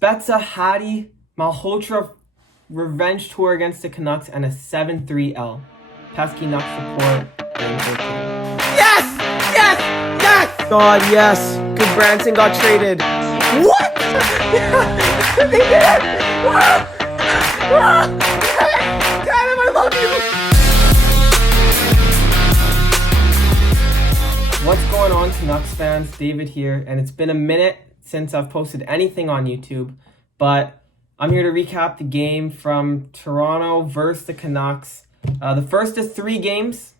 Spezza Hattie Malhotra revenge tour against the Canucks and a 7-3 L. Pesky Nucks support. Game 13. Yes! Yes! Yes! God, yes. Good Branson got traded. What? They did it! Damn, I love you! What's going on, Canucks fans? David here, and it's been a minute since I've posted anything on YouTube, but I'm here to recap the game from Toronto versus the Canucks. The first of 3 games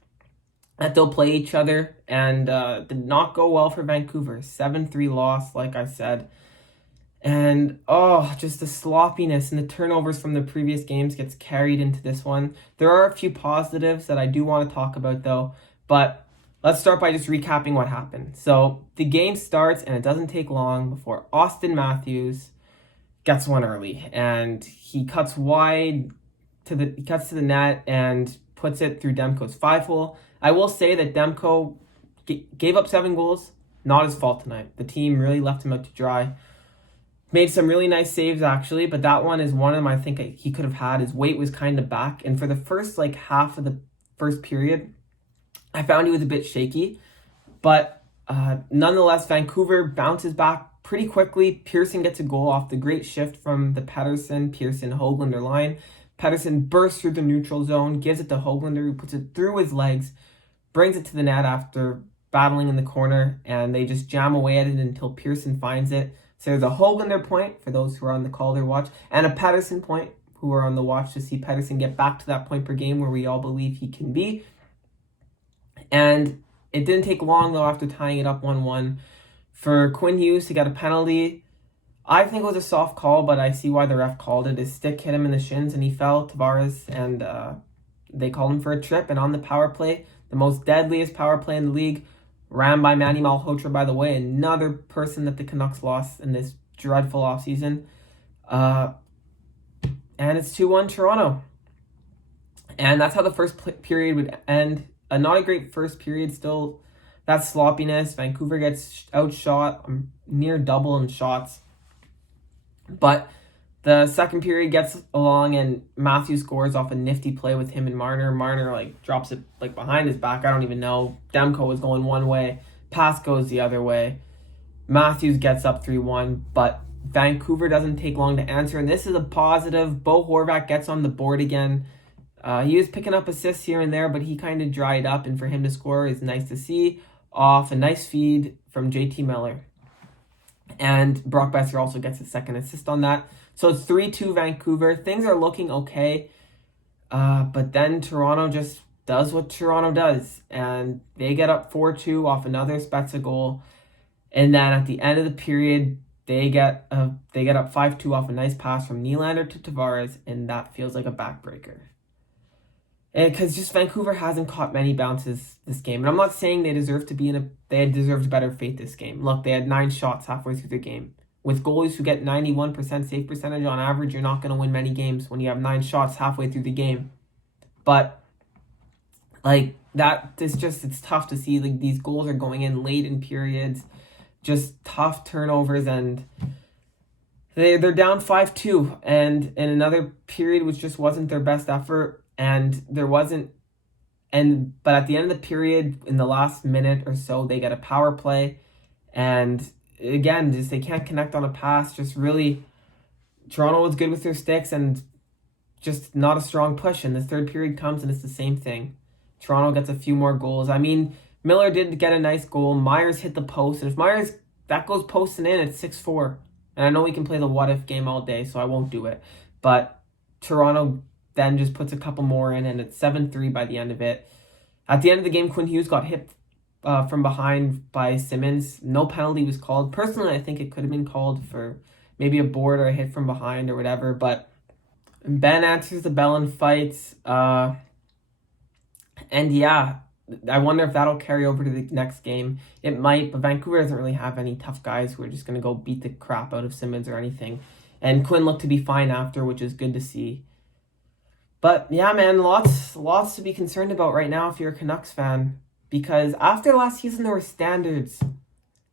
that they'll play each other, and did not go well for Vancouver. 7-3 loss, like I said. And, just the sloppiness and the turnovers from the previous games gets carried into this one. There are a few positives that I do want to talk about, though, but let's start by just recapping what happened. So the game starts, and it doesn't take long before Austin Matthews gets one early, and he cuts wide to the net and puts it through Demko's 5-hole. I will say that Demko gave up 7 goals. Not his fault tonight. The team really left him out to dry. Made some really nice saves, actually, but that one is one of them I think he could have had. His weight was kind of back, and for the first half of the first period, I found he was a bit shaky, but nonetheless, Vancouver bounces back pretty quickly. Pearson gets a goal off the great shift from the Pearson-Hoglander line. Pettersson bursts through the neutral zone, gives it to Hoglander, who puts it through his legs, brings it to the net after battling in the corner, and they just jam away at it until Pearson finds it. So there's a Hoglander point for those who are on the Calder watch, and a Pettersson point who are on the watch to see Pettersson get back to that point per game where we all believe he can be. And it didn't take long, though, after tying it up 1-1 for Quinn Hughes to get a penalty. I think it was a soft call, but I see why the ref called it. His stick hit him in the shins, and he fell, Tavares, and they called him for a trip. And on the power play, the most deadliest power play in the league, ran by Manny Malhotra, by the way, another person that the Canucks lost in this dreadful offseason. And it's 2-1 Toronto. And that's how the first period would end. Not a great first period still. That sloppiness. Vancouver gets outshot. Near double in shots. But the second period gets along, and Matthews scores off a nifty play with him and Marner. Marner drops it behind his back. I don't even know. Demko was going one way. Pass goes the other way. Matthews gets up 3-1, but Vancouver doesn't take long to answer. And this is a positive. Bo Horvat gets on the board again. He was picking up assists here and there, but he kind of dried up, and for him to score is nice to see off a nice feed from JT Miller. And Brock Besser also gets a second assist on that. So it's 3-2 Vancouver. Things are looking okay, but then Toronto just does what Toronto does, and they get up 4-2 off another Spezza goal. And then at the end of the period, they get up 5-2 off a nice pass from Nylander to Tavares, and that feels like a backbreaker. Because just Vancouver hasn't caught many bounces this game. And I'm not saying they deserved better fate this game. Look, they had 9 shots halfway through the game. With goalies who get 91% save percentage on average, you're not going to win many games when you have 9 shots halfway through the game. But, it's tough to see. These goals are going in late in periods. Just tough turnovers, and they're down 5-2. And in another period, which just wasn't their best effort. But at the end of the period, in the last minute or so, they get a power play. And again, just they can't connect on a pass. Just really, Toronto was good with their sticks and just not a strong push. And the third period comes, and it's the same thing. Toronto gets a few more goals. I mean, Miller did get a nice goal. Myers hit the post. And if that goes posting in, it's 6-4. And I know we can play the what-if game all day, so I won't do it. But Toronto then just puts a couple more in, and it's 7-3 by the end of it. At the end of the game, Quinn Hughes got hit from behind by Simmons. No penalty was called. Personally, I think it could have been called for maybe a board or a hit from behind or whatever, but Ben answers the bell and fights. And yeah, I wonder if that'll carry over to the next game. It might, but Vancouver doesn't really have any tough guys who are just going to go beat the crap out of Simmons or anything. And Quinn looked to be fine after, which is good to see. But yeah, man, lots to be concerned about right now if you're a Canucks fan. Because after last season, there were standards.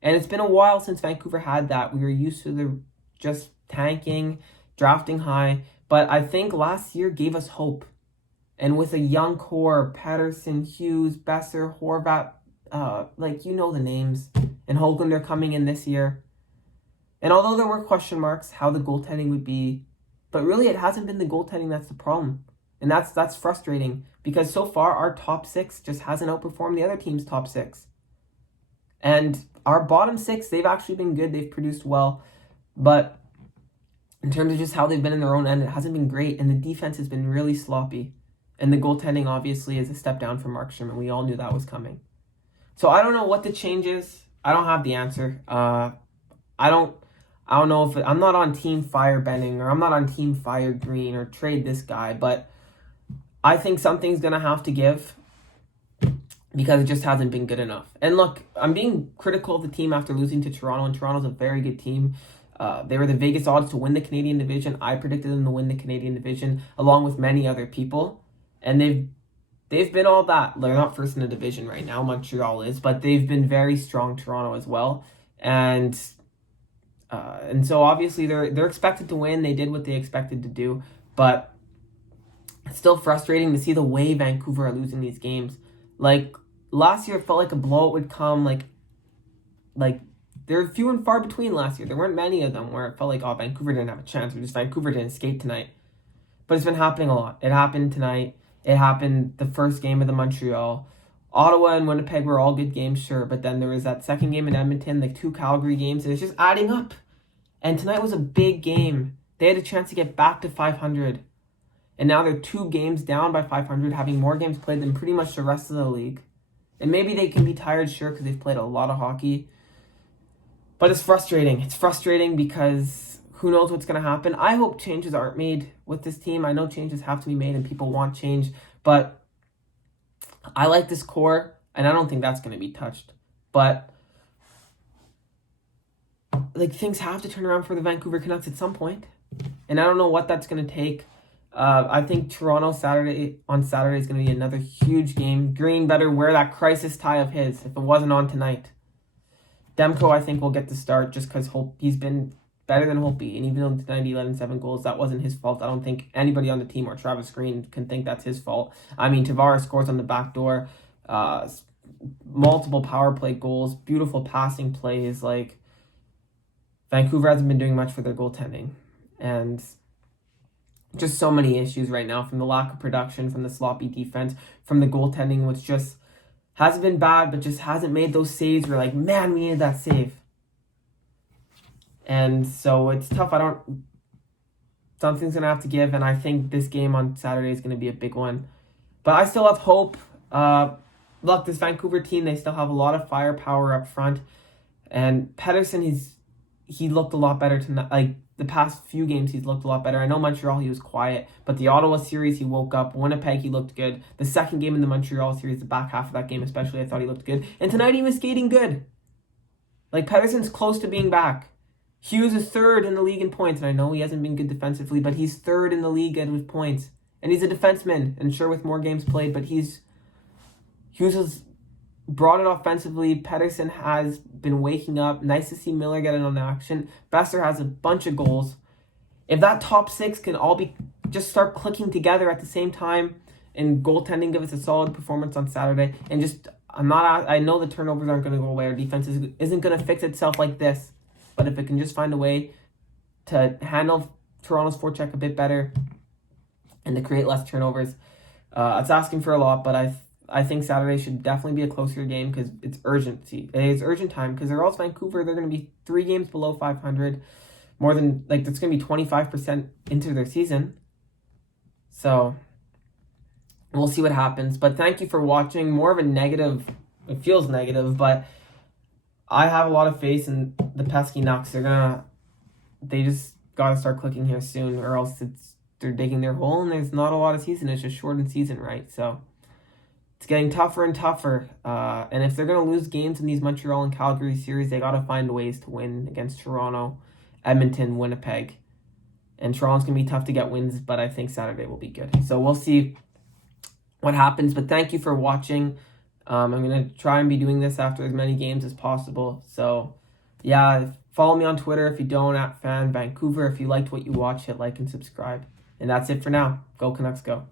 And it's been a while since Vancouver had that. We were used to just tanking, drafting high. But I think last year gave us hope. And with a young core, Patterson, Hughes, Besser, Horvat, like, you know the names. And Hoagland are coming in this year. And although there were question marks how the goaltending would be, but really it hasn't been the goaltending that's the problem. And that's frustrating because so far our top six just hasn't outperformed the other team's top six. And our bottom six, they've actually been good. They've produced well. But in terms of just how they've been in their own end, it hasn't been great. And the defense has been really sloppy. And the goaltending obviously is a step down from Mark Sherman. We all knew that was coming. So I don't know what the change is. I don't have the answer. I don't know if I'm not on team fire Benning or I'm not on team fire Green or trade this guy, but I think something's going to have to give because it just hasn't been good enough. And look, I'm being critical of the team after losing to Toronto, and Toronto's a very good team. They were the Vegas odds to win the Canadian division. I predicted them to win the Canadian division along with many other people. And they've been all that. They're not first in the division right now, Montreal is, but they've been very strong, Toronto as well. And so obviously they're expected to win. They did what they expected to do, but it's still frustrating to see the way Vancouver are losing these games. Like last year, it felt like a blowout would come. Like they're few and far between last year. There weren't many of them where it felt like, oh, Vancouver didn't have a chance. Or just Vancouver didn't skate tonight. But it's been happening a lot. It happened tonight. It happened the first game of the Montreal. Ottawa and Winnipeg were all good games, sure. But then there was that second game in Edmonton, like 2 Calgary games, and it's just adding up. And tonight was a big game. They had a chance to get back to 500. And now they're 2 games down by 500, having more games played than pretty much the rest of the league. And maybe they can be tired, sure, because they've played a lot of hockey. But it's frustrating. It's frustrating because who knows what's going to happen. I hope changes aren't made with this team. I know changes have to be made and people want change. But I like this core, and I don't think that's going to be touched. But like things have to turn around for the Vancouver Canucks at some point. And I don't know what that's going to take. I think Toronto on Saturday is going to be another huge game. Green better wear that crisis tie of his if it wasn't on tonight. Demko, I think, will get the start just because he's been better than Holtby. And even though tonight he let in 7 goals, that wasn't his fault. I don't think anybody on the team or Travis Green can think that's his fault. I mean, Tavares scores on the back door. Multiple power play goals. Beautiful passing plays. Like, Vancouver hasn't been doing much for their goaltending. And just so many issues right now, from the lack of production, from the sloppy defense, from the goaltending, which just hasn't been bad, but just hasn't made those saves. We're like, man, we needed that save. And so it's tough. Something's going to have to give, and I think this game on Saturday is going to be a big one. But I still have hope. Look, this Vancouver team, they still have a lot of firepower up front. And Pettersson, he looked a lot better tonight. Like, the past few games, he's looked a lot better. I know Montreal, he was quiet, but the Ottawa series, he woke up. Winnipeg, he looked good. The second game in the Montreal series, the back half of that game especially, I thought he looked good. And tonight, he was skating good. Like, Pettersson's close to being back. Hughes is 3rd in the league in points, and I know he hasn't been good defensively, but he's 3rd in the league with points. And he's a defenseman, and sure, with more games played, but Hughes has brought it offensively. Pettersson has been waking up. Nice to see Miller get in on action. Besser has a bunch of goals. If that top 6 can all just start clicking together at the same time, and goaltending give us a solid performance on Saturday, and just I know the turnovers aren't going to go away. Our defense isn't going to fix itself like this, but if it can just find a way to handle Toronto's forecheck a bit better and to create less turnovers, it's asking for a lot, but I think Saturday should definitely be a closer game because it's urgency. It's urgent time because or else Vancouver, they're going to be 3 games below 500. More than, that's going to be 25% into their season. So we'll see what happens. But thank you for watching. More of a negative, it feels negative, but I have a lot of faith in the Pesky Nucks. They just got to start clicking here soon or else they're digging their hole and there's not a lot of season. It's just shortened season, right? So it's getting tougher and tougher. And if they're going to lose games in these Montreal and Calgary series, they got to find ways to win against Toronto, Edmonton, Winnipeg. And Toronto's going to be tough to get wins, but I think Saturday will be good. So we'll see what happens. But thank you for watching. I'm going to try and be doing this after as many games as possible. So, yeah, Follow me on Twitter if you don't, at Fan Vancouver. If you liked what you watched, hit like and subscribe. And that's it for now. Go Canucks, go.